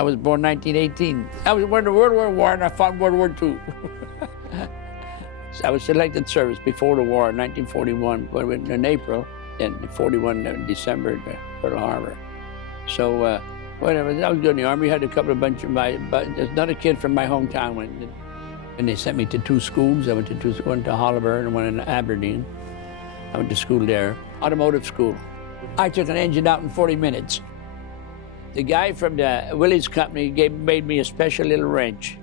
I was born 1918. I was born in World War I and I fought World War II. So I was selected service before the war in 1941, but in April, and 41 in December to Pearl Harbor. So whatever, I was good in the Army. Had a couple of bunch of but another kid from my hometown went, and they sent me to two schools. I went to one to Hollywood and one in Aberdeen. I went to school there, automotive school. I took an engine out in 40 minutes. The guy from the Willys company made me a special little wrench.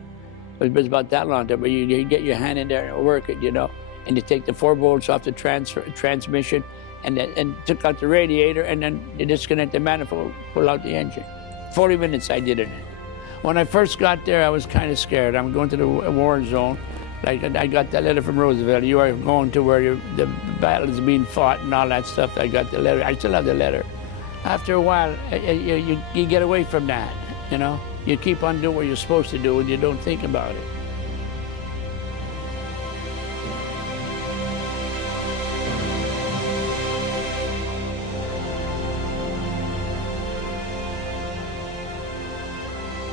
It was about that long, but you get your hand in there and work it, you know, and you take the 4 bolts off the transmission and took out the radiator, and then you disconnect the manifold, pull out the engine. 40 minutes I did it. When I first got there, I was kind of scared. I'm going to the war zone. Like, I got that letter from Roosevelt. You are going to where the battle is being fought and all that stuff. I got the letter. I still have the letter. After a while, you get away from that, you know? You keep on doing what you're supposed to do and you don't think about it.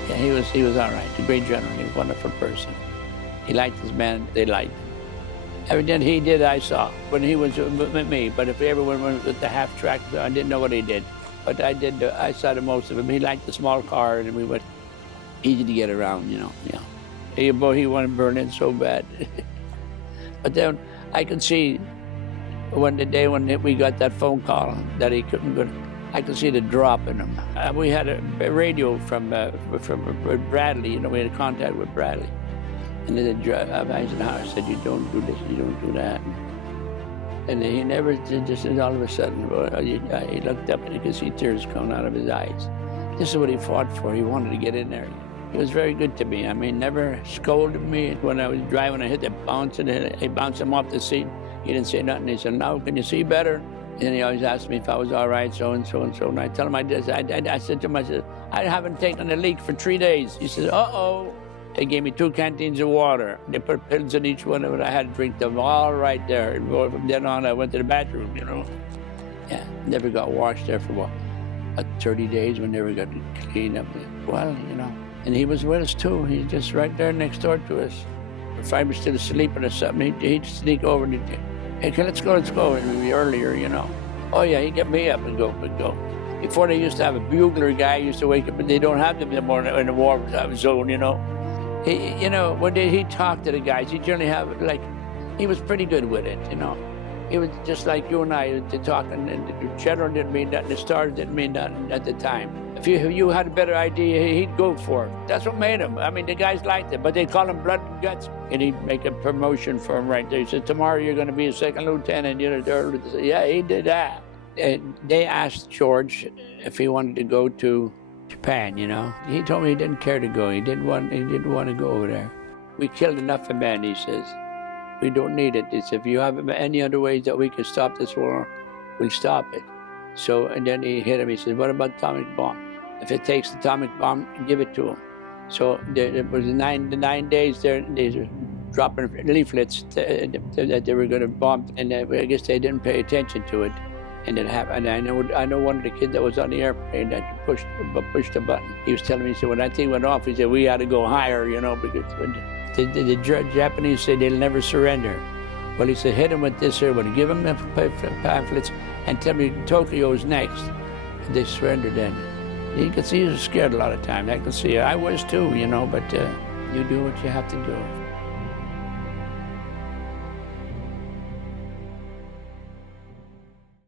Yeah, he was all right. A great general. He was a wonderful person. He liked his men. They liked him. Everything he did, I saw when he was with me. But if everyone went with the half track, I didn't know what he did. But I saw the most of him. He liked the small car, and we went easy to get around, you know. Yeah. He wanted Berlin so bad. But then I could see the day when we got that phone call that he couldn't go. I could see the drop in him. We had a radio from Bradley. You know, we had contact with Bradley. And then Eisenhower said, "You don't do this, you don't do that." And he never did, just all of a sudden, he looked up and you could see tears coming out of his eyes. This is what he fought for. He wanted to get in there. He was very good to me. I mean, never scolded me. When I was driving, I hit the bounce, and he bounced him off the seat. He didn't say nothing. He said, "Now, can you see better?" And he always asked me if I was all right, so and so and so. And I tell him I did. I said to him, I haven't taken a leak for 3 days. He says, "Uh-oh." They gave me 2 canteens of water. They put pills in each one of it. I had to drink them all right there. And from then on, I went to the bathroom, you know. Yeah, never got washed there for about 30 days. We never got cleaned up. Well, you know. And he was with us, too. He's just right there next door to us. If I was still sleeping or something, he'd sneak over and he'd say, "Hey, let's go. It would be earlier, you know." Oh, yeah, he'd get me up and go. Before they used to have a bugler guy used to wake up, but they don't have them anymore in the war zone, you know. You know, when he talked to the guys, he generally he was pretty good with it, you know. He was just like you and I to talk, and the general didn't mean nothing, the stars didn't mean nothing at the time. If you had a better idea, he'd go for it. That's what made him. I mean, the guys liked it, but they called him blood and guts. And he'd make a promotion for him right there. He said, "Tomorrow you're going to be a second lieutenant." You know, yeah, he did that. And they asked George if he wanted to go to Japan, you know. He told me he didn't care to go. He didn't want to go over there. "We killed enough of men," he says. "We don't need it." He said, "If you have any other ways that we can stop this war, we'll stop it." So, and then he hit him. He said, "What about atomic bomb? If it takes the atomic bomb, give it to him." So it was the 9 days there. They were dropping leaflets that they were going to bomb, and I guess they didn't pay attention to it. And it happened. And I know one of the kids that was on the airplane that pushed the button. He was telling me, he said, when that thing went off, he said, "We had to go higher, you know, because the Japanese said they'll never surrender." Well, he said, "Hit them with this here, give them the pamphlets and tell me Tokyo's next." And they surrendered then. You could see he was scared a lot of times. I could see I was too, you know, but you do what you have to do.